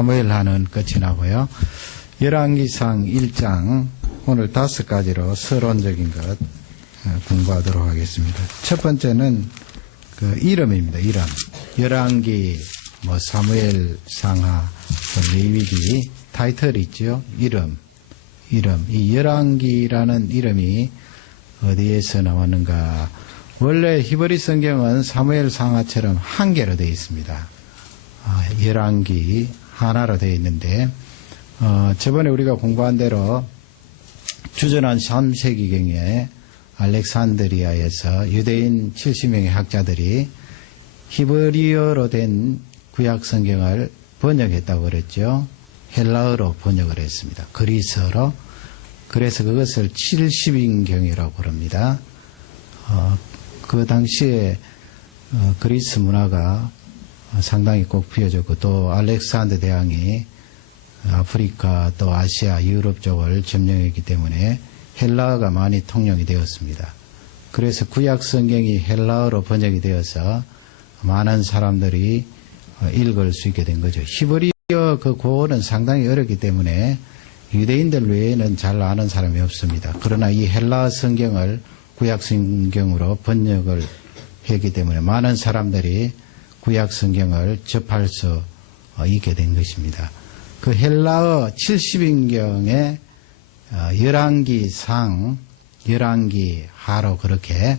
사무엘하는 끝이 나고요. 열왕기상 1장 오늘 5가지로 서론적인 것 공부하도록 하겠습니다. 첫 번째는 그 이름입니다. 이름. 열왕기, 사무엘, 상하, 레위기 타이틀이 있죠. 이름. 이 열왕기라는 이름이 어디에서 나왔는가? 원래 히브리 성경은 사무엘 상하처럼 한 개로 되어 있습니다. 열왕기 하나로 되어 있는데 저번에 우리가 공부한 대로 주전한 3세기경에 알렉산드리아에서 유대인 70명의 학자들이 히브리어로 된 구약 성경을 번역했다고 그랬죠. 헬라어로 번역을 했습니다. 그리스어로. 그래서 그것을 70인경이라고 부릅니다. 그 당시에 그리스 문화가 상당히 꼭 피어졌고 또 알렉산더 대왕이 아프리카 또 아시아 유럽 쪽을 점령했기 때문에 헬라어가 많이 통용이 되었습니다. 그래서 구약 성경이 헬라어로 번역이 되어서 많은 사람들이 읽을 수 있게 된 거죠. 히브리어 그 구어는 상당히 어렵기 때문에 유대인들 외에는 잘 아는 사람이 없습니다. 그러나 이 헬라어 성경을 구약 성경으로 번역을 했기 때문에 많은 사람들이 구약 성경을 접할 수 있게 된 것입니다. 그 헬라어 70인경에 열왕기상, 열왕기하로 그렇게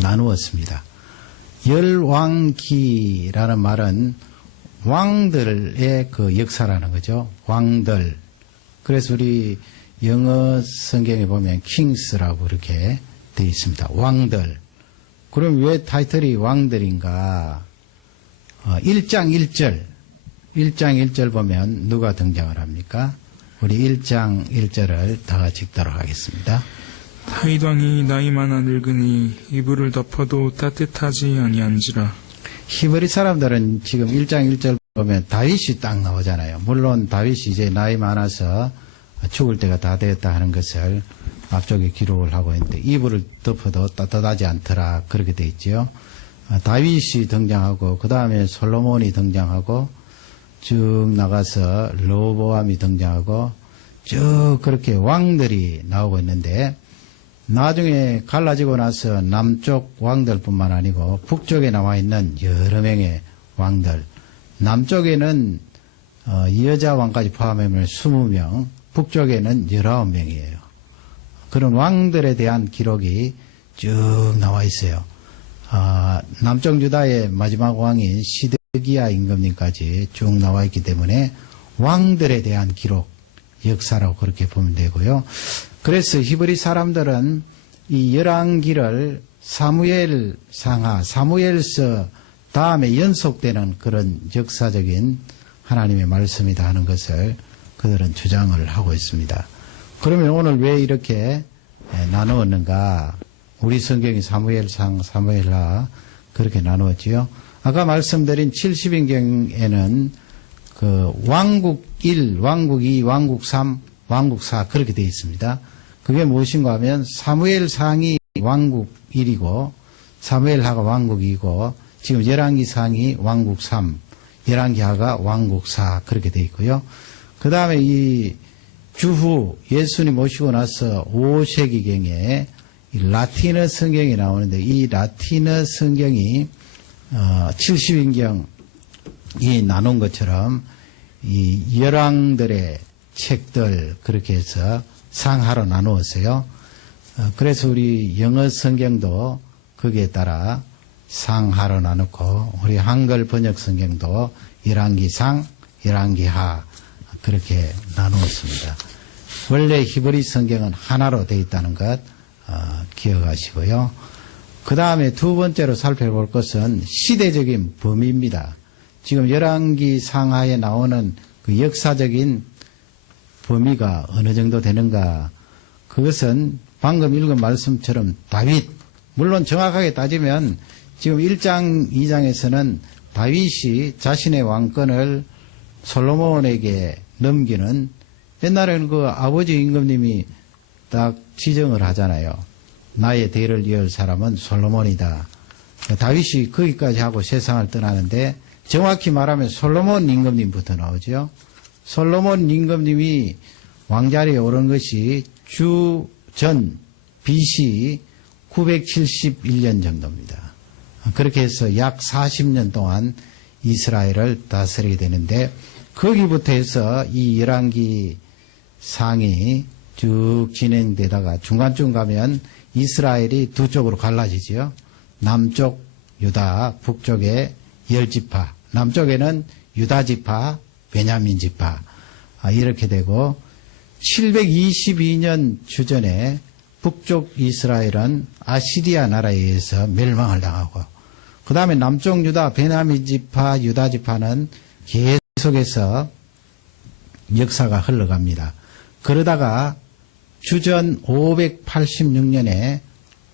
나누었습니다. 열왕기라는 말은 왕들의 그 역사라는 거죠. 왕들. 그래서 우리 영어 성경에 보면 kings라고 이렇게 되어 있습니다. 왕들. 그럼 왜 타이틀이 왕들인가? 1장 1절 보면 누가 등장을 합니까? 우리 1장 1절을 다 같이 읽도록 하겠습니다. 다윗 왕이 나이 많아 늙으니 이불을 덮어도 따뜻하지 아니한지라. 히브리 사람들은 지금 1장 1절 보면 다윗이 딱 나오잖아요. 물론 다윗이 이제 나이 많아서 죽을 때가 다 되었다 하는 것을 앞쪽에 기록을 하고 있는데 이불을 덮어도 따뜻하지 않더라 그렇게 돼 있죠. 다윗이 등장하고 그 다음에 솔로몬이 등장하고 쭉 나가서 르호보암이 등장하고 쭉 그렇게 왕들이 나오고 있는데 나중에 갈라지고 나서 남쪽 왕들뿐만 아니고 북쪽에 나와 있는 여러 명의 왕들, 남쪽에는 여자 왕까지 포함하면 20명, 북쪽에는 19명이에요. 그런 왕들에 대한 기록이 쭉 나와 있어요. 남쪽 유다의 마지막 왕인 시드기야 임금님까지 쭉 나와 있기 때문에 왕들에 대한 기록, 역사라고 그렇게 보면 되고요. 그래서 히브리 사람들은 이 열왕기를 사무엘 상하, 사무엘서 다음에 연속되는 그런 역사적인 하나님의 말씀이다 하는 것을 그들은 주장을 하고 있습니다. 그러면 오늘 왜 이렇게 나누었는가? 우리 성경이 사무엘상, 사무엘하 그렇게 나누었지요. 아까 말씀드린 70인경에는 그 왕국 1, 왕국 2, 왕국 3, 왕국 4 그렇게 되어 있습니다. 그게 무엇인가 하면 사무엘상이 왕국 1이고 사무엘하가 왕국 2고 지금 열왕기상이 왕국 3, 열왕기하가 왕국 4 그렇게 되어 있고요. 그 다음에 이 주후 예수님 오시고 나서 5세기경에 라틴어 성경이 나오는데 이 라틴어 성경이 70인경이 나눈 것처럼 이 열왕들의 책들 그렇게 해서 상하로 나누었어요. 그래서 우리 영어 성경도 거기에 따라 상하로 나누고 우리 한글 번역 성경도 열왕기상, 열왕기하 그렇게 나누었습니다. 원래 히브리 성경은 하나로 되어 있다는 것 기억하시고요. 그 다음에 두 번째로 살펴볼 것은 시대적인 범위입니다. 지금 열왕기 상하에 나오는 그 역사적인 범위가 어느 정도 되는가? 그것은 방금 읽은 말씀처럼 다윗, 물론 정확하게 따지면 지금 1장, 2장에서는 다윗이 자신의 왕권을 솔로몬에게 넘기는 옛날에는 그 아버지 임금님이 딱 지정을 하잖아요. 나의 대를 이을 사람은 솔로몬이다. 다윗이 거기까지 하고 세상을 떠나는데 정확히 말하면 솔로몬 임금님부터 나오죠. 솔로몬 임금님이 왕자리에 오른 것이 주전 BC 971년 정도입니다. 그렇게 해서 약 40년 동안 이스라엘을 다스리게 되는데 거기부터 해서 이 열왕기 상이 쭉 진행되다가 중간쯤 가면 이스라엘이 두 쪽으로 갈라지지요. 남쪽 유다, 북쪽에 10지파, 남쪽에는 유다 지파, 베냐민 지파 이렇게 되고 722년 주전에 북쪽 이스라엘은 아시리아 나라에 의해서 멸망을 당하고 그 다음에 남쪽 유다, 베냐민 지파, 유다 지파는 계속해서 역사가 흘러갑니다. 그러다가 주전 586년에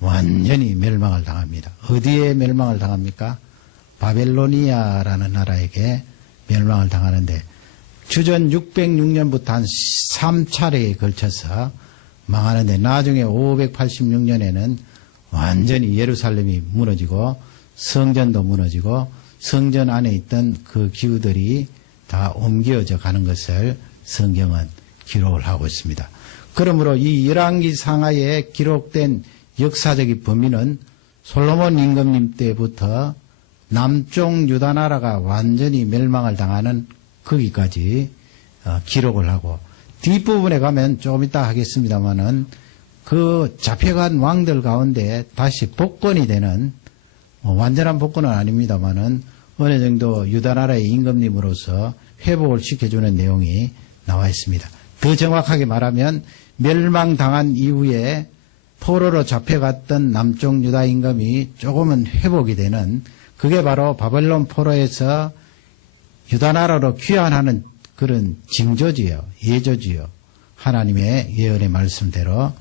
완전히 멸망을 당합니다. 어디에 멸망을 당합니까? 바벨로니아라는 나라에게 멸망을 당하는데 주전 606년부터 한 3차례에 걸쳐서 망하는데 나중에 586년에는 완전히 예루살렘이 무너지고 성전도 무너지고 성전 안에 있던 그 기구들이 다 옮겨져 가는 것을 성경은 기록을 하고 있습니다. 그러므로 이 열왕기 상하에 기록된 역사적인 범위는 솔로몬 임금님 때부터 남쪽 유다 나라가 완전히 멸망을 당하는 거기까지 기록을 하고 뒷부분에 가면 조금 이따 하겠습니다마는 그 잡혀간 왕들 가운데 다시 복권이 되는 완전한 복권은 아닙니다마는 어느 정도 유다 나라의 임금님으로서 회복을 시켜주는 내용이 나와 있습니다. 더 정확하게 말하면 멸망당한 이후에 포로로 잡혀갔던 남쪽 유다 임금이 조금은 회복이 되는 그게 바로 바벨론 포로에서 유다 나라로 귀환하는 그런 징조지요. 예조지요. 하나님의 예언의 말씀대로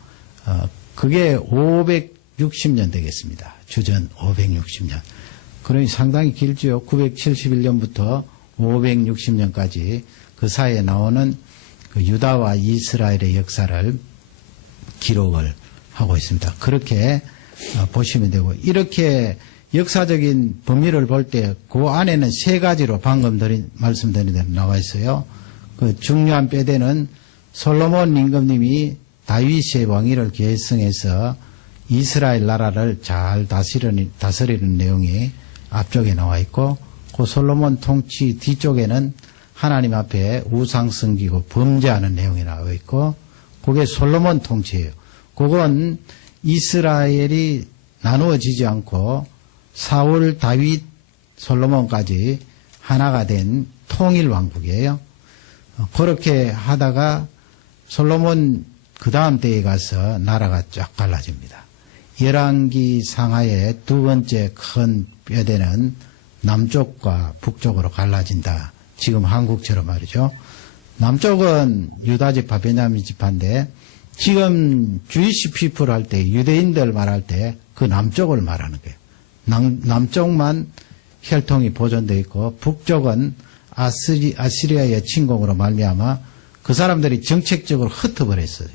그게 560년 되겠습니다. 주전 560년. 그러니 상당히 길지요. 971년부터 560년까지 그 사이에 나오는 그 유다와 이스라엘의 역사를 기록을 하고 있습니다. 그렇게 보시면 되고 이렇게 역사적인 범위를 볼 때 그 안에는 세 가지로 방금 말씀드린 대로 나와 있어요. 그 중요한 뼈대는 솔로몬 임금님이 다윗의 왕위를 계승해서 이스라엘 나라를 잘 다스리는 내용이 앞쪽에 나와 있고 그 솔로몬 통치 뒤쪽에는 하나님 앞에 우상 섬기고 범죄하는 내용이 나와 있고 그게 솔로몬 통치예요. 그건 이스라엘이 나누어지지 않고 사울, 다윗, 솔로몬까지 하나가 된 통일 왕국이에요. 그렇게 하다가 솔로몬 그 다음 때에 가서 나라가 쫙 갈라집니다. 열왕기 상하의 두 번째 큰 뼈대는 남쪽과 북쪽으로 갈라진다. 지금 한국처럼 말이죠. 남쪽은 유다 지파, 베냐민 지파인데 지금 주이시 피플 할 때 유대인들 말할 때 그 남쪽을 말하는 거예요. 남쪽만 혈통이 보존되어 있고 북쪽은 아시리아의 침공으로 말미암아 그 사람들이 정책적으로 흩어버렸어요.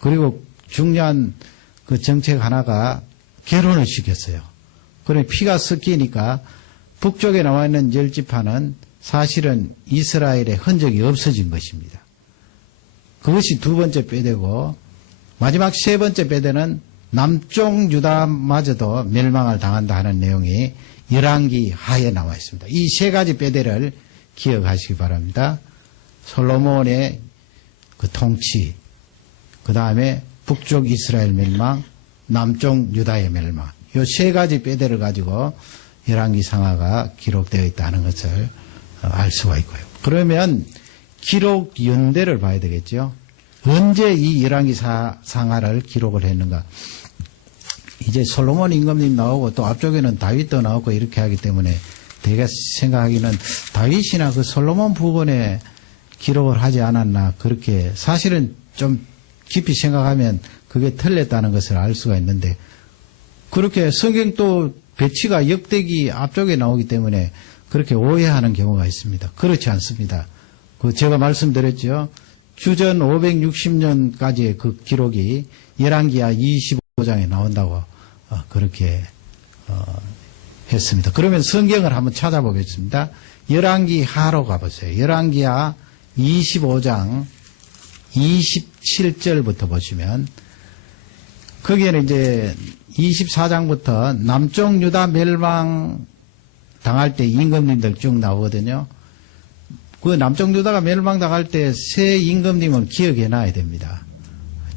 그리고 중요한 그 정책 하나가 결혼을 시켰어요. 그러니 피가 섞이니까 북쪽에 나와 있는 10지파는 사실은 이스라엘의 흔적이 없어진 것입니다. 그것이 두 번째 뼈대고 마지막 세 번째 뼈대는 남쪽 유다마저도 멸망을 당한다 하는 내용이 열왕기 하에 나와 있습니다. 이 세 가지 뼈대를 기억하시기 바랍니다. 솔로몬의 그 통치, 그 다음에 북쪽 이스라엘 멸망, 남쪽 유다의 멸망, 이 세 가지 뼈대를 가지고 열왕기 상하가 기록되어 있다는 것을 알 수가 있고요. 그러면 기록 연대를 봐야 되겠죠. 언제 이 열왕기 상하를 기록을 했는가? 이제 솔로몬 임금님 나오고 또 앞쪽에는 다윗도 나오고 이렇게 하기 때문에 제가 생각하기는 다윗이나 그 솔로몬 부분에 기록을 하지 않았나 그렇게 사실은 좀 깊이 생각하면 그게 틀렸다는 것을 알 수가 있는데 그렇게 성경 또 배치가 역대기 앞쪽에 나오기 때문에 그렇게 오해하는 경우가 있습니다. 그렇지 않습니다. 그 제가 말씀드렸죠. 주전 560년까지의 그 기록이 열왕기하 25장에 나온다고 그렇게 했습니다. 그러면 성경을 한번 찾아보겠습니다. 열왕기 하로 가보세요. 열왕기하 25장 27절부터 보시면 거기에는 이제 24장부터 남쪽 유다 멸망 당할 때 임금님들 쭉 나오거든요. 그 남쪽 유다가 멸망 당할 때 새 임금님은 기억해 놔야 됩니다.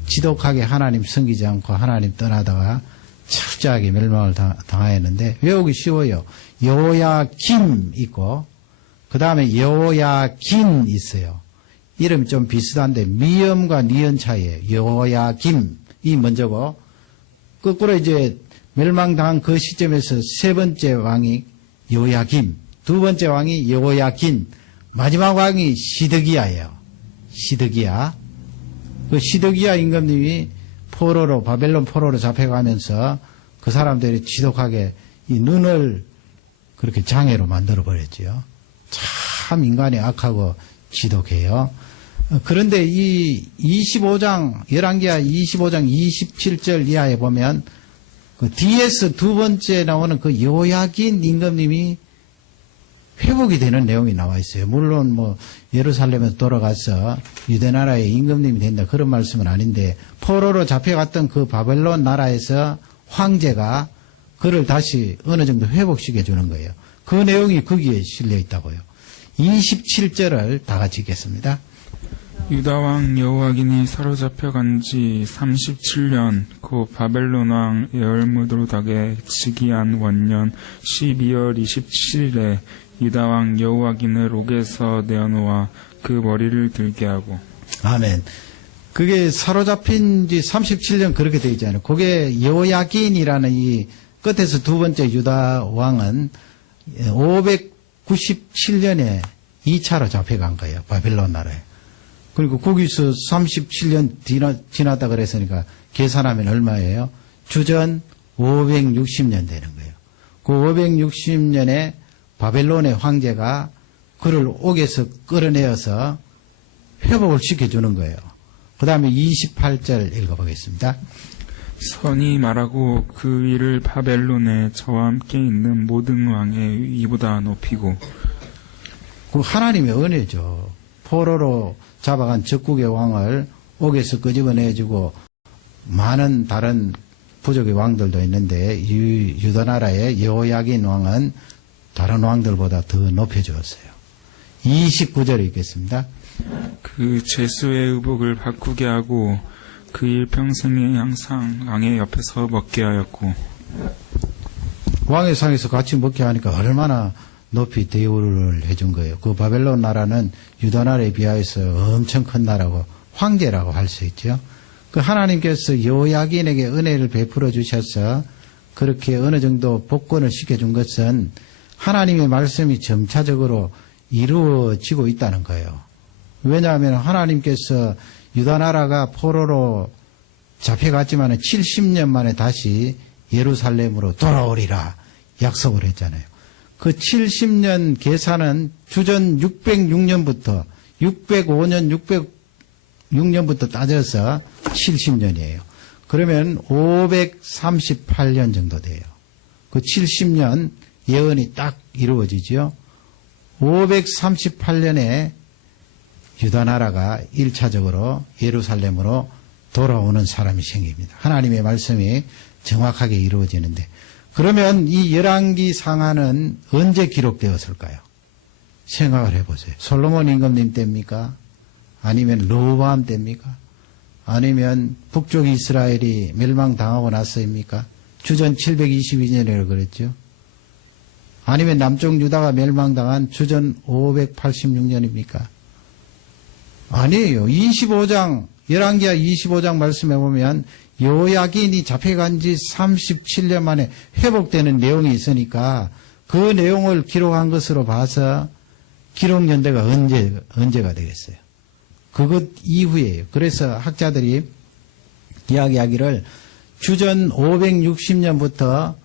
지독하게 하나님 섬기지 않고 하나님 떠나다가 철저하게 멸망을 당하였는데 외우기 쉬워요. 여호야김 있고 그 다음에 여호야긴 있어요. 이름이 좀 비슷한데 미음과 니은 차이에요. 여호야김이 먼저고 거꾸로 이제 멸망당한 그 시점에서 세 번째 왕이 여호야김, 두 번째 왕이 여호야긴, 마지막 왕이 시드기야예요. 시드기야. 그 시드기야 임금님이 포로로 바벨론 포로로 잡혀가면서 그 사람들이 지독하게 이 눈을 그렇게 장애로 만들어 버렸지요. 참 인간이 악하고 지독해요. 그런데 이 25장 열왕기하 25장 27절 이하에 보면 그 뒤에서 두 번째 나오는 그 여호야긴 임금님이 회복이 되는 내용이 나와 있어요. 물론 뭐 예루살렘에서 돌아가서 유대 나라의 임금님이 된다 그런 말씀은 아닌데 포로로 잡혀갔던 그 바벨론 나라에서 황제가 그를 다시 어느 정도 회복시켜 주는 거예요. 그 내용이 거기에 실려 있다고요. 27절을 다 같이 읽겠습니다. 유다왕 여호와긴이 사로잡혀간 지 37년 곧 바벨론 왕 에얼무드닥의 즉위한 원년 12월 27일에 유다왕 여호와긴을 옥에서 내어놓아 그 머리를 들게 하고. 아멘. 그게 사로잡힌 지 37년 그렇게 되어 있잖아요. 그게 여호야긴이라는 이 끝에서 두 번째 유다 왕은 597년에 2차로 잡혀간 거예요. 바벨론 나라에. 그리고 거기서 37년 지났다 그랬으니까 계산하면 얼마예요? 주전 560년 되는 거예요. 그 560년에 바벨론의 황제가 그를 옥에서 끌어내어서 회복을 시켜주는 거예요. 그 다음에 28절 읽어보겠습니다. 선이 말하고 그 위를 바벨론에 저와 함께 있는 모든 왕의 위보다 높이고. 그 하나님의 은혜죠. 포로로 잡아간 적국의 왕을 옥에서 끄집어내주고 많은 다른 부족의 왕들도 있는데 유다 나라의 여호야긴 왕은 다른 왕들보다 더 높여주었어요. 29절 읽겠습니다. 그 제수의 의복을 바꾸게 하고 그 일평생에 항상 왕의 옆에서 먹게 하였고. 왕의 상에서 같이 먹게 하니까 얼마나 높이 대우를 해준 거예요. 그 바벨론 나라는 유다 나라에 비하여서 엄청 큰 나라고 황제라고 할 수 있죠. 그 하나님께서 여호야긴에게 은혜를 베풀어 주셔서 그렇게 어느 정도 복권을 시켜준 것은 하나님의 말씀이 점차적으로 이루어지고 있다는 거예요. 왜냐하면 하나님께서 유다 나라가 포로로 잡혀갔지만 70년 만에 다시 예루살렘으로 돌아오리라 약속을 했잖아요. 그 70년 계산은 주전 606년부터 605년, 606년부터 따져서 70년이에요. 그러면 538년 정도 돼요. 그 70년 예언이 딱 이루어지죠. 538년에 유다 나라가 1차적으로 예루살렘으로 돌아오는 사람이 생깁니다. 하나님의 말씀이 정확하게 이루어지는데 그러면 이 열왕기 상하는 언제 기록되었을까요? 생각을 해보세요. 솔로몬 임금님 때입니까? 아니면 르호보암 때입니까? 아니면 북쪽 이스라엘이 멸망당하고 나서입니까? 주전 722년이라고 그랬죠. 아니면 남쪽 유다가 멸망당한 주전 586년입니까? 아니에요. 25장 열왕기하 25장 말씀해 보면 여호야긴이 잡혀간 지 37년 만에 회복되는 내용이 있으니까 그 내용을 기록한 것으로 봐서 기록 연대가 언제가 되겠어요? 그것 이후에요. 그래서 학자들이 이야기하기를 주전 560년부터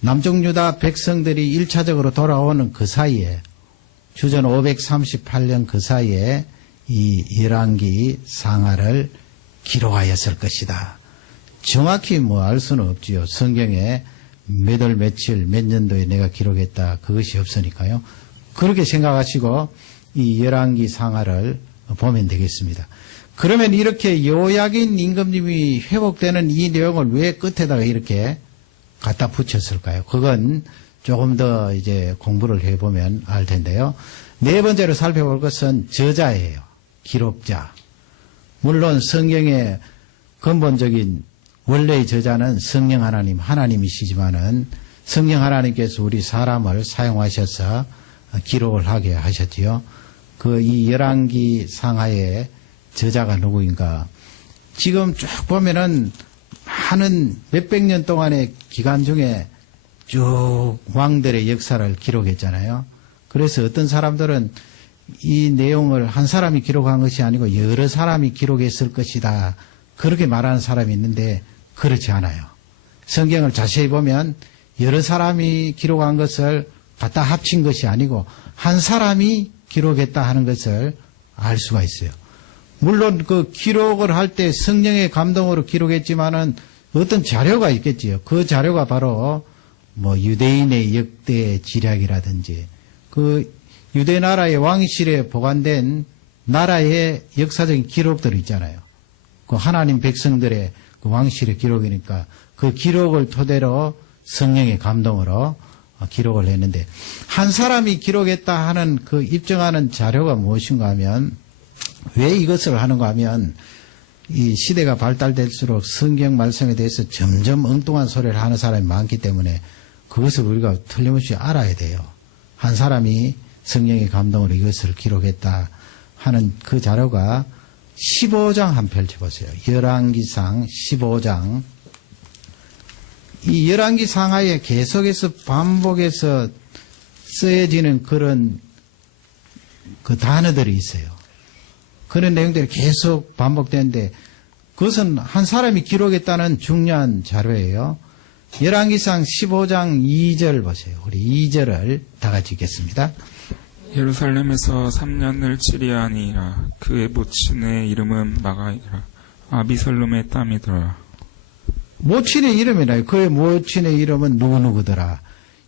남쪽 유다 백성들이 1차적으로 돌아오는 그 사이에 주전 538년 그 사이에 이 열왕기 상하를 기록하였을 것이다. 정확히 뭐 알 수는 없지요. 성경에 몇 월 며칠 몇 년도에 내가 기록했다 그것이 없으니까요. 그렇게 생각하시고 이 열왕기 상하를 보면 되겠습니다. 그러면 이렇게 요약인 임금님이 회복되는 이 내용을 왜 끝에다가 이렇게 갖다 붙였을까요? 그건 조금 더 이제 공부를 해보면 알 텐데요. 네 번째로 살펴볼 것은 저자예요. 기록자. 물론 성경의 근본적인 원래의 저자는 성령 하나님, 하나님이시지만은 성령 하나님께서 우리 사람을 사용하셔서 기록을 하게 하셨지요. 그 이 열왕기 상하의 저자가 누구인가? 지금 쭉 보면은 많은 몇백 년 동안의 기간 중에 쭉 왕들의 역사를 기록했잖아요. 그래서 어떤 사람들은 이 내용을 한 사람이 기록한 것이 아니고 여러 사람이 기록했을 것이다. 그렇게 말하는 사람이 있는데 그렇지 않아요. 성경을 자세히 보면 여러 사람이 기록한 것을 갖다 합친 것이 아니고 한 사람이 기록했다 하는 것을 알 수가 있어요. 물론 그 기록을 할 때 성령의 감동으로 기록했지만은 어떤 자료가 있겠지요. 그 자료가 바로 뭐 유대인의 역대 지략이라든지 그 유대 나라의 왕실에 보관된 나라의 역사적인 기록들이 있잖아요. 그 하나님 백성들의 그 왕실의 기록이니까 그 기록을 토대로 성령의 감동으로 기록을 했는데 한 사람이 기록했다 하는 그 입증하는 자료가 무엇인가 하면 왜 이것을 하는가 하면 이 시대가 발달될수록 성경 말씀에 대해서 점점 엉뚱한 소리를 하는 사람이 많기 때문에 그것을 우리가 틀림없이 알아야 돼요. 한 사람이 성령의 감동으로 이것을 기록했다 하는 그 자료가 15장 한번 펼쳐보세요. 열왕기상 15장. 이 열왕기 상하에 계속해서 반복해서 쓰여지는 그런 그 단어들이 있어요. 그런 내용들이 계속 반복되는데 그것은 한 사람이 기록했다는 중요한 자료예요. 열왕기상 15장 2절 보세요. 우리 2절을 다 같이 읽겠습니다. 예루살렘에서 3년을 치리하니라. 그의 모친의 이름은 마가이라. 아비살롬의 땀이더라. 모친의 이름이라요. 그의 모친의 이름은 누구누구더라.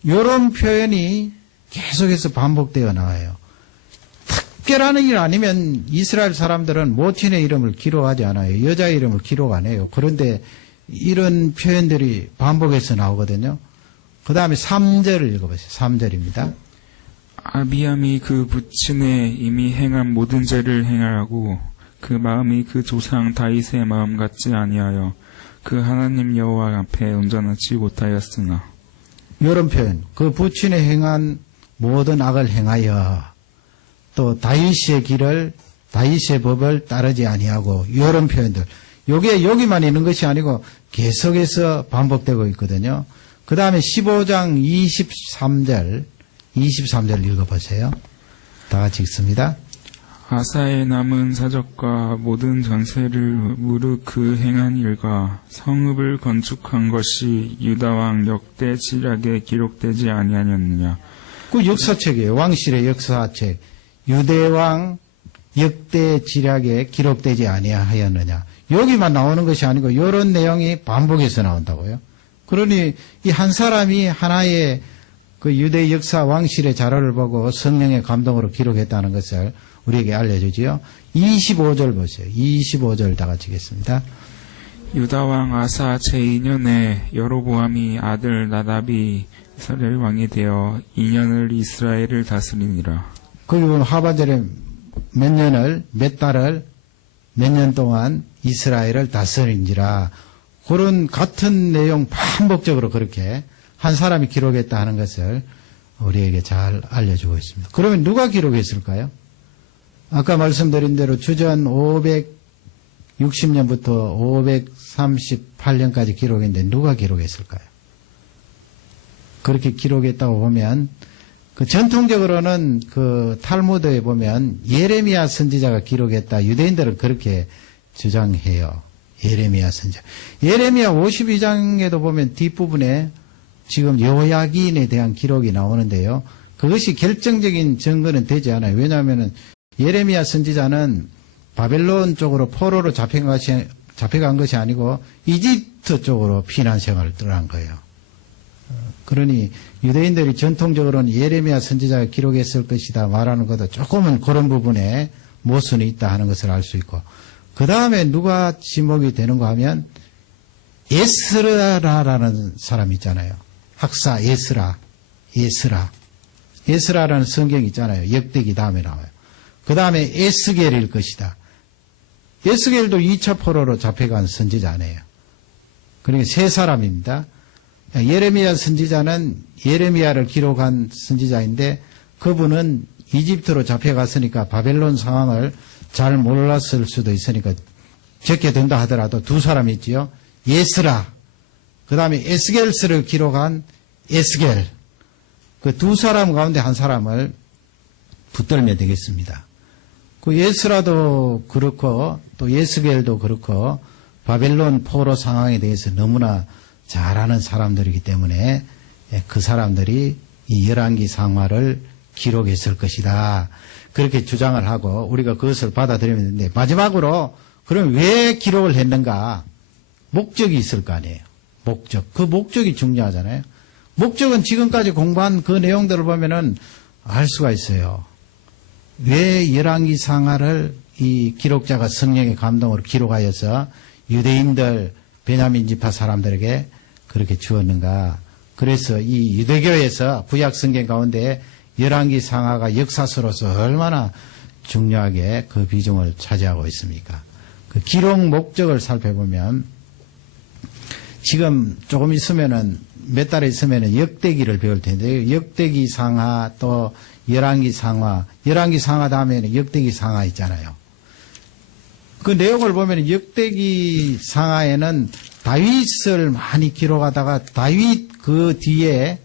이런 표현이 계속해서 반복되어 나와요. 특별한 일 아니면 이스라엘 사람들은 모친의 이름을 기록하지 않아요. 여자 이름을 기록 안 해요. 그런데 이런 표현들이 반복해서 나오거든요. 그 다음에 3절을 읽어보세요. 3절입니다. 아비암이 그 부친의 이미 행한 모든 죄를 행하고 그 마음이 그 조상 다윗의 마음 같지 아니하여 그 하나님 여호와 앞에 온전하지 못하였으나. 이런 표현. 그 부친의 행한 모든 악을 행하여 또 다윗의 길을 다윗의 법을 따르지 아니하고 이런 표현들. 요게 여기만 있는 것이 아니고 계속해서 반복되고 있거든요. 그 다음에 15장 23절 읽어보세요. 다 같이 읽습니다. 아사의 남은 사적과 모든 전세를 무릇 그 행한 일과 성읍을 건축한 것이 유다왕 역대 지략에 기록되지 아니하였느냐. 그 역사책이에요. 왕실의 역사책. 유대왕 역대 지략에 기록되지 아니하였느냐. 여기만 나오는 것이 아니고 이런 내용이 반복해서 나온다고요. 그러니 이 한 사람이 하나의 그 유대 역사 왕실의 자료를 보고 성령의 감동으로 기록했다는 것을 우리에게 알려주지요. 25절 보세요. 25절 다 같이 읽겠습니다. 유다왕 아사 제2년에 여로보암이 아들 나답이 이스라엘 왕이 되어 2년을 이스라엘을 다스리니라. 거기 보면 하반절에 몇 달을 몇 년 동안 이스라엘을 다스린지라. 그런 같은 내용 반복적으로 그렇게 한 사람이 기록했다 하는 것을 우리에게 잘 알려주고 있습니다. 그러면 누가 기록했을까요? 아까 말씀드린 대로 주전 560년부터 538년까지 기록했는데 누가 기록했을까요? 그렇게 기록했다고 보면 그 전통적으로는 그 탈무드에 보면 예레미야 선지자가 기록했다. 유대인들은 그렇게 주장해요. 예레미야 선지자. 예레미야 52장에도 보면 뒷부분에 지금 여호야긴에 대한 기록이 나오는데요. 그것이 결정적인 증거는 되지 않아요. 왜냐하면 예레미야 선지자는 바벨론 쪽으로 포로로 잡혀간 것이 아니고 이집트 쪽으로 피난 생활을 떠난 거예요. 그러니 유대인들이 전통적으로는 예레미야 선지자가 기록했을 것이다 말하는 것도 조금은 그런 부분에 모순이 있다 하는 것을 알 수 있고, 그 다음에 누가 지목이 되는가 하면 에스라라는 사람이 있잖아요. 학사 에스라라는 성경이 있잖아요. 역대기 다음에 나와요. 그 다음에 에스겔일 것이다. 에스겔도 2차 포로로 잡혀간 선지자네요. 그러니까 세 사람입니다. 예레미야 선지자는 예레미야를 기록한 선지자인데, 그분은 이집트로 잡혀갔으니까 바벨론 상황을 잘 몰랐을 수도 있으니까 적게 된다 하더라도 두 사람이 있지요. 예스라, 그 다음에 에스겔스를 기록한 에스겔, 그 두 사람 가운데 한 사람을 붙들면 되겠습니다. 그 예스라도 그렇고 또 예스겔도 그렇고 바벨론 포로 상황에 대해서 너무나 잘 아는 사람들이기 때문에 그 사람들이 이 열왕기 상하를 기록했을 것이다, 그렇게 주장을 하고 우리가 그것을 받아들이면 되는데, 마지막으로 그럼 왜 기록을 했는가? 목적이 있을 거 아니에요. 목적. 그 목적이 중요하잖아요. 목적은 지금까지 공부한 그 내용들을 보면은 알 수가 있어요. 왜 열왕기 상하를 이 기록자가 성령의 감동으로 기록하여서 유대인들, 베냐민 지파 사람들에게 그렇게 주었는가? 그래서 이 유대교에서 구약 성경 가운데 열왕기 상하가 역사서로서 얼마나 중요하게 그 비중을 차지하고 있습니까? 그 기록 목적을 살펴보면, 지금 조금 있으면은 몇 달 있으면은 역대기를 배울 텐데, 역대기 상하 또 열왕기 상하, 열왕기 상하 다음에는 역대기 상하 있잖아요. 그 내용을 보면 역대기 상하에는 다윗을 많이 기록하다가 다윗 그 뒤에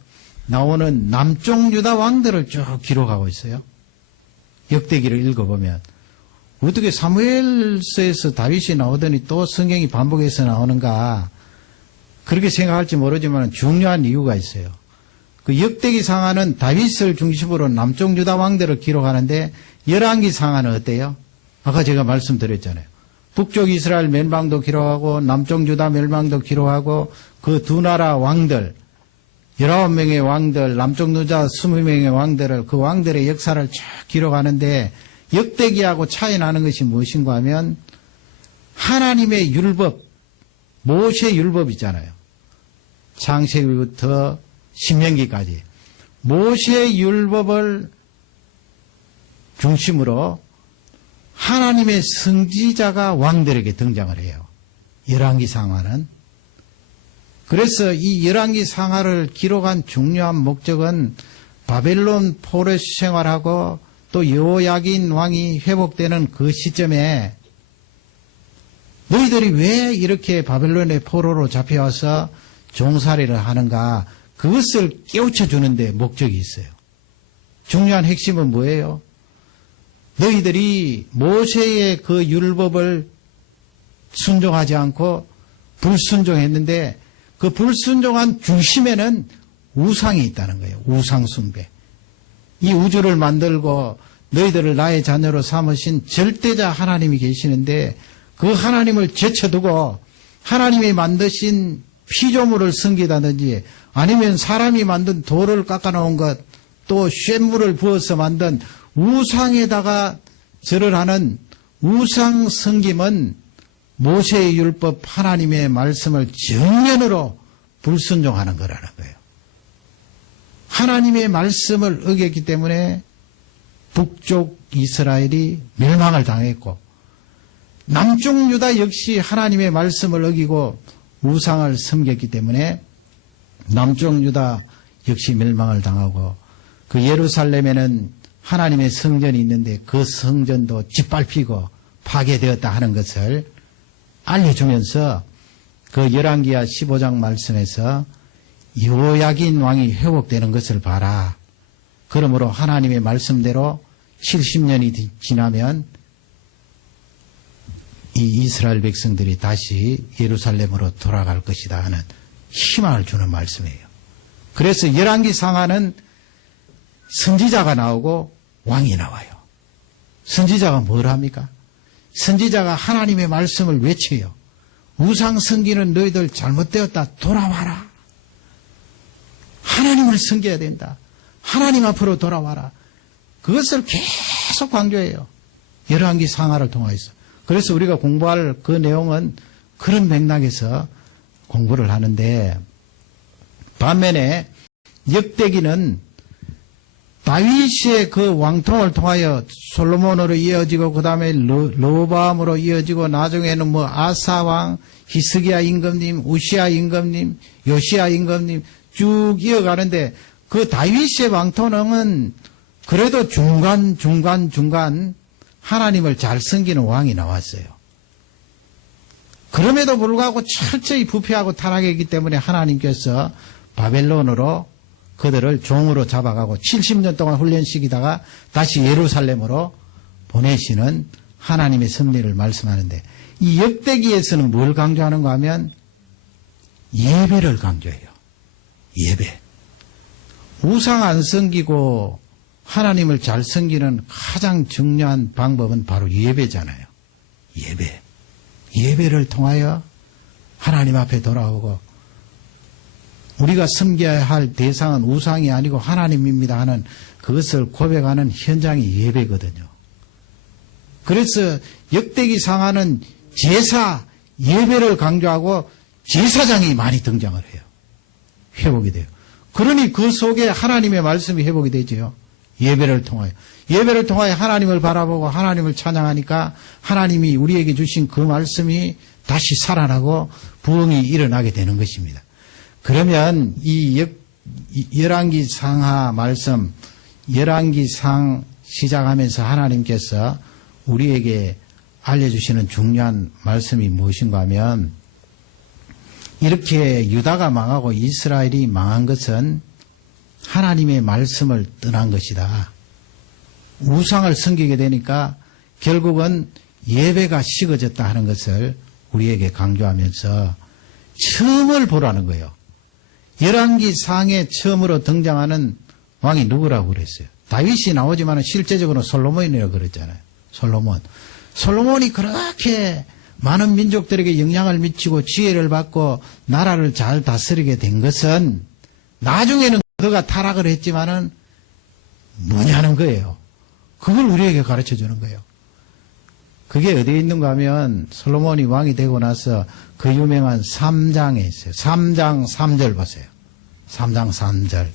나오는 남쪽 유다 왕들을 쭉 기록하고 있어요. 역대기를 읽어보면 어떻게 사무엘서에서 다윗이 나오더니 또 성경이 반복해서 나오는가, 그렇게 생각할지 모르지만 중요한 이유가 있어요. 그 역대기 상하는 다윗을 중심으로 남쪽 유다 왕들을 기록하는데, 열왕기 상하는 어때요? 아까 제가 말씀드렸잖아요. 북쪽 이스라엘 멸망도 기록하고 남쪽 유다 멸망도 기록하고 그 두 나라 왕들 19명의 왕들, 남쪽 유다 20명의 왕들을, 그 왕들의 역사를 쭉 기록하는데, 역대기하고 차이 나는 것이 무엇인가 하면 하나님의 율법, 모세 율법 있잖아요. 창세기부터 신명기까지 모세 율법을 중심으로 하나님의 선지자가 왕들에게 등장을 해요. 열왕기 상하는. 그래서 이 열왕기 상하를 기록한 중요한 목적은 바벨론 포로 생활하고 또 여호야긴 왕이 회복되는 그 시점에 너희들이 왜 이렇게 바벨론의 포로로 잡혀와서 종살이를 하는가, 그것을 깨우쳐 주는 데 목적이 있어요. 중요한 핵심은 뭐예요? 너희들이 모세의 그 율법을 순종하지 않고 불순종했는데, 그 불순종한 중심에는 우상이 있다는 거예요. 우상 숭배. 이 우주를 만들고 너희들을 나의 자녀로 삼으신 절대자 하나님이 계시는데, 그 하나님을 제쳐두고 하나님이 만드신 피조물을 섬기다든지, 아니면 사람이 만든 돌을 깎아놓은 것, 또 쇳물을 부어서 만든 우상에다가 절을 하는 우상 섬김은 모세의 율법 하나님의 말씀을 정면으로 불순종하는 거라는 거예요. 하나님의 말씀을 어겼기 때문에 북쪽 이스라엘이 멸망을 당했고, 남쪽 유다 역시 하나님의 말씀을 어기고 우상을 섬겼기 때문에 남쪽 유다 역시 멸망을 당하고, 그 예루살렘에는 하나님의 성전이 있는데 그 성전도 짓밟히고 파괴되었다 하는 것을 알려주면서, 그 열왕기하 15장 말씀에서 여호야긴 왕이 회복되는 것을 봐라. 그러므로 하나님의 말씀대로 70년이 지나면 이 이스라엘 백성들이 다시 예루살렘으로 돌아갈 것이다 하는 희망을 주는 말씀이에요. 그래서 열왕기 상하는 선지자가 나오고 왕이 나와요. 선지자가 뭘 합니까? 선지자가 하나님의 말씀을 외쳐요. 우상 섬기는 너희들 잘못되었다, 돌아와라. 하나님을 섬겨야 된다. 하나님 앞으로 돌아와라. 그것을 계속 강조해요. 열왕기 상하를 통해서. 그래서 우리가 공부할 그 내용은 그런 맥락에서 공부를 하는데, 반면에 역대기는 다윗의 그 왕통을 통하여 솔로몬으로 이어지고 그 다음에 르호보암으로 이어지고 나중에는 뭐 아사왕, 히스기야 임금님, 우시야 임금님, 요시야 임금님 쭉 이어가는데 그 다윗의 왕통은 그래도 중간 하나님을 잘 섬기는 왕이 나왔어요. 그럼에도 불구하고 철저히 부패하고 타락했기 때문에 하나님께서 바벨론으로 그들을 종으로 잡아가고 70년 동안 훈련시키다가 다시 예루살렘으로 보내시는 하나님의 섭리를 말씀하는데, 이 역대기에서는 뭘 강조하는가 하면 예배를 강조해요. 예배. 우상 안 섬기고 하나님을 잘 섬기는 가장 중요한 방법은 바로 예배잖아요. 예배. 예배를 통하여 하나님 앞에 돌아오고, 우리가 섬겨야 할 대상은 우상이 아니고 하나님입니다 하는 그것을 고백하는 현장이 예배거든요. 그래서 역대기 상하는 제사, 예배를 강조하고 제사장이 많이 등장을 해요. 회복이 돼요. 그러니 그 속에 하나님의 말씀이 회복이 되죠. 예배를 통하여. 예배를 통하여 하나님을 바라보고 하나님을 찬양하니까 하나님이 우리에게 주신 그 말씀이 다시 살아나고 부흥이 일어나게 되는 것입니다. 그러면 이 열왕기 상하 말씀, 열왕기 상 시작하면서 하나님께서 우리에게 알려주시는 중요한 말씀이 무엇인가 하면, 이렇게 유다가 망하고 이스라엘이 망한 것은 하나님의 말씀을 떠난 것이다. 우상을 섬기게 되니까 결국은 예배가 식어졌다 하는 것을 우리에게 강조하면서 처음을 보라는 거예요. 열왕기 상에 처음으로 등장하는 왕이 누구라고 그랬어요? 다윗이 나오지만 실제적으로 솔로몬이라고 그랬잖아요. 솔로몬이 그렇게 많은 민족들에게 영향을 미치고 지혜를 받고 나라를 잘 다스리게 된 것은 나중에는 그가 타락을 했지만은 뭐냐는 거예요. 그걸 우리에게 가르쳐 주는 거예요. 그게 어디에 있는가 하면 솔로몬이 왕이 되고 나서 그 유명한 3장에 있어요. 3장 3절 보세요. 3장 3절.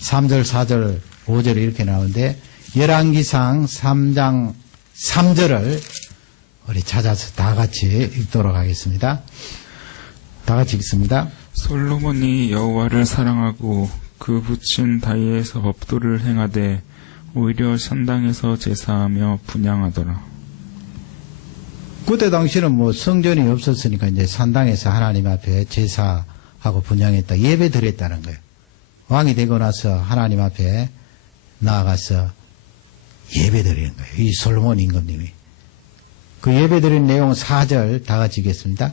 3절, 4절, 5절 이렇게 나오는데, 열왕기상 3장 3절을 우리 찾아서 다 같이 읽도록 하겠습니다. 다 같이 읽습니다. 솔로몬이 여호와를 사랑하고 그 붙인 다이에서 법도를 행하되 오히려 산당에서 제사하며 분향하더라. 그때 당시는 뭐 성전이 없었으니까 이제 산당에서 하나님 앞에 제사하고 분향했다, 예배 드렸다는 거예요. 왕이 되고 나서 하나님 앞에 나아가서 예배 드리는 거예요. 이 솔로몬 임금님이. 그 예배 드린 내용 4절 다 같이 읽겠습니다.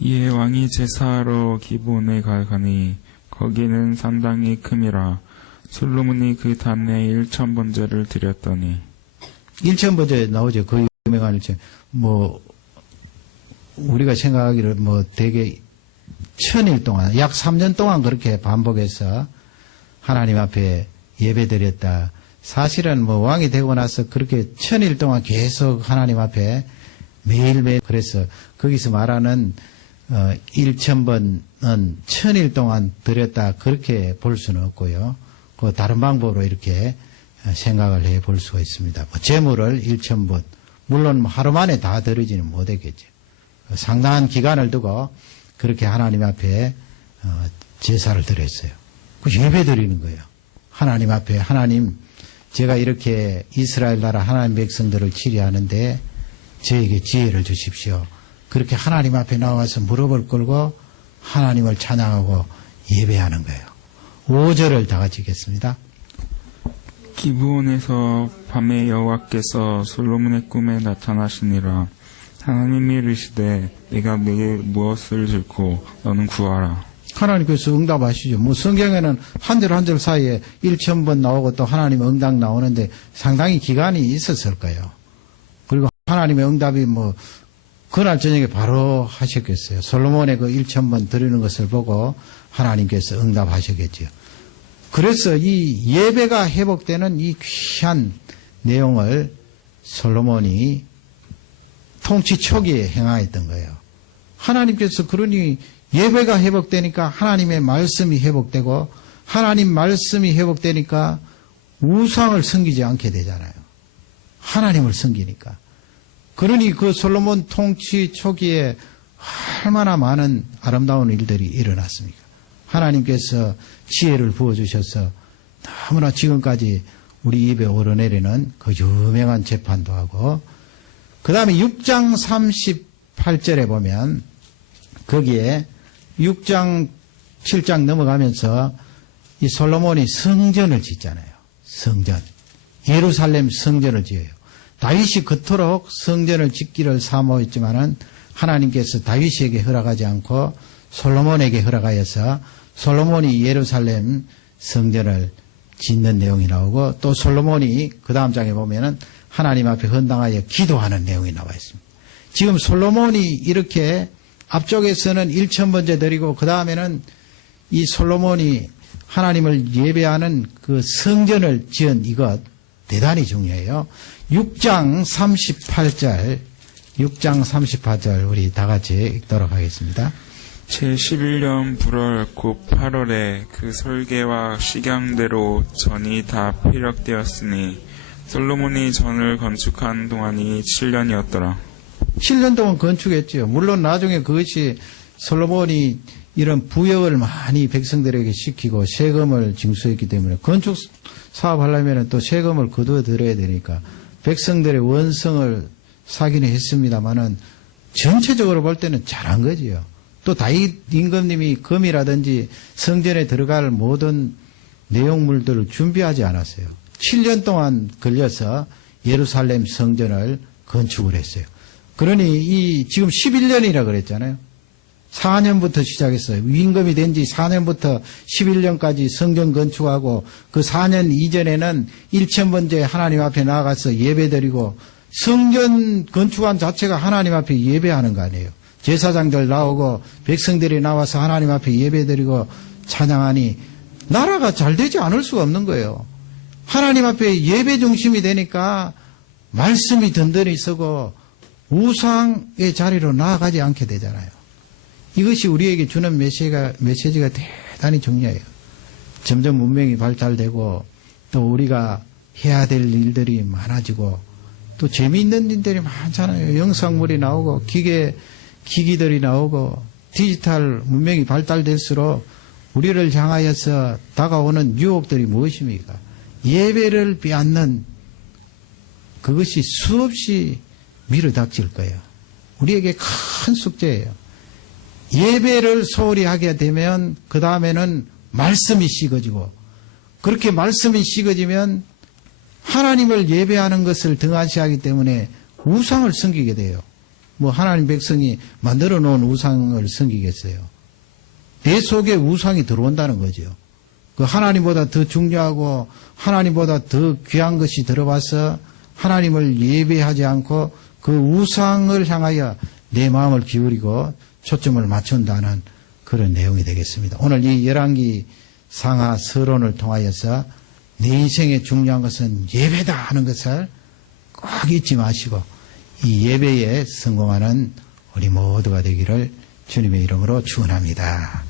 이에 왕이 제사하러 기브온에 가니 거기는 산당이 큼이라. 솔로몬이 그 단에 1,000번제를 드렸더니. 1,000번제 나오죠. 그 유명한 일천. 뭐 우리가 생각하기를 뭐 되게 1000일 동안, 약 3년 동안 그렇게 반복해서 하나님 앞에 예배드렸다. 사실은 뭐 왕이 되고 나서 그렇게 1000일 동안 계속 하나님 앞에 매일매일, 그래서 거기서 말하는 1000번은 1000일 동안 드렸다, 그렇게 볼 수는 없고요. 그 다른 방법으로 이렇게 생각을 해 볼 수가 있습니다. 뭐 제물을 1000번, 물론 하루 만에 다 드리지는 못했겠죠. 상당한 기간을 두고 그렇게 하나님 앞에 제사를 드렸어요. 그 예배 드리는 거예요. 하나님 앞에, 하나님, 제가 이렇게 이스라엘 나라 하나님 백성들을 치리하는데 저에게 지혜를 주십시오. 그렇게 하나님 앞에 나와서 무릎을 꿇고 하나님을 찬양하고 예배하는 거예요. 5절을 다 같이 읽겠습니다. 기브온에서 밤에 여호와께서 솔로몬의 꿈에 나타나시니라. 하나님이 이르시되 내가 네게 무엇을 줄고 너는 구하라. 하나님께서 응답하시죠. 뭐 성경에는 한 절 한 절 사이에 1000번 나오고 또 하나님 응답 나오는데 상당히 기간이 있었을 거예요. 그리고 하나님의 응답이 뭐 그날 저녁에 바로 하셨겠어요. 솔로몬의 그 1000번 드리는 것을 보고 하나님께서 응답하셨겠지요. 그래서 이 예배가 회복되는 이 귀한 내용을 솔로몬이 통치 초기에 행하였던 거예요. 하나님께서 그러니 예배가 회복되니까 하나님의 말씀이 회복되고 하나님 말씀이 회복되니까 우상을 섬기지 않게 되잖아요. 하나님을 섬기니까. 그러니 그 솔로몬 통치 초기에 얼마나 많은 아름다운 일들이 일어났습니까? 하나님께서 지혜를 부어주셔서 너무나 지금까지 우리 입에 오르내리는 그 유명한 재판도 하고, 그 다음에 6장 38절에 보면 거기에 6장 7장 넘어가면서 이 솔로몬이 성전을 짓잖아요. 성전. 예루살렘 성전을 지어요. 다윗이 그토록 성전을 짓기를 사모했지만은 하나님께서 다윗에게 허락하지 않고 솔로몬에게 허락하여서 솔로몬이 예루살렘 성전을 짓는 내용이 나오고, 또 솔로몬이 그 다음 장에 보면은 하나님 앞에 헌당하여 기도하는 내용이 나와 있습니다. 지금 솔로몬이 이렇게 앞쪽에서는 1,000번째 드리고 그 다음에는 이 솔로몬이 하나님을 예배하는 그 성전을 지은 이것 대단히 중요해요. 6장 38절 우리 다 같이 읽도록 하겠습니다. 제11년 불월 곧 8월에 그 설계와 식양대로 전이 다 피력되었으니 솔로몬이 전을 건축한 동안이 7년이었더라. 7년 동안 건축했지요. 물론 나중에 그것이 솔로몬이 이런 부역을 많이 백성들에게 시키고 세금을 징수했기 때문에 건축 사업하려면 또 세금을 거두어 들여야 되니까 백성들의 원성을 사기는 했습니다만은 전체적으로 볼 때는 잘한 거지요. 또 다윗 임금님이 금이라든지 성전에 들어갈 모든 내용물들을 준비하지 않았어요. 7년 동안 걸려서 예루살렘 성전을 건축을 했어요. 그러니 이 지금 11년이라 그랬잖아요. 4년부터 시작했어요. 임금이 된 지 4년부터 11년까지 성전 건축하고 그 4년 이전에는 1,000번째 하나님 앞에 나아가서 예배드리고, 성전 건축한 자체가 하나님 앞에 예배하는 거 아니에요. 제사장들 나오고 백성들이 나와서 하나님 앞에 예배드리고 찬양하니 나라가 잘 되지 않을 수가 없는 거예요. 하나님 앞에 예배 중심이 되니까 말씀이 든든히 서고 우상의 자리로 나아가지 않게 되잖아요. 이것이 우리에게 주는 메시지가 대단히 중요해요. 점점 문명이 발달되고 또 우리가 해야 될 일들이 많아지고 또 재미있는 일들이 많잖아요. 영상물이 나오고 기기들이 나오고 디지털 문명이 발달될수록 우리를 향하여서 다가오는 유혹들이 무엇입니까? 예배를 빼앗는 그것이 수없이 밀어닥칠 거예요. 우리에게 큰 숙제예요. 예배를 소홀히 하게 되면 그 다음에는 말씀이 식어지고, 그렇게 말씀이 식어지면 하나님을 예배하는 것을 등한시하기 때문에 우상을 섬기게 돼요. 뭐 하나님 백성이 만들어 놓은 우상을 섬기겠어요. 내 속에 우상이 들어온다는 거죠. 그 하나님보다 더 중요하고 하나님보다 더 귀한 것이 들어와서 하나님을 예배하지 않고 그 우상을 향하여 내 마음을 기울이고 초점을 맞춘다는 그런 내용이 되겠습니다. 오늘 이 열왕기 상하 서론을 통하여서 내 인생에 중요한 것은 예배다 하는 것을 꼭 잊지 마시고 이 예배에 성공하는 우리 모두가 되기를 주님의 이름으로 축원합니다.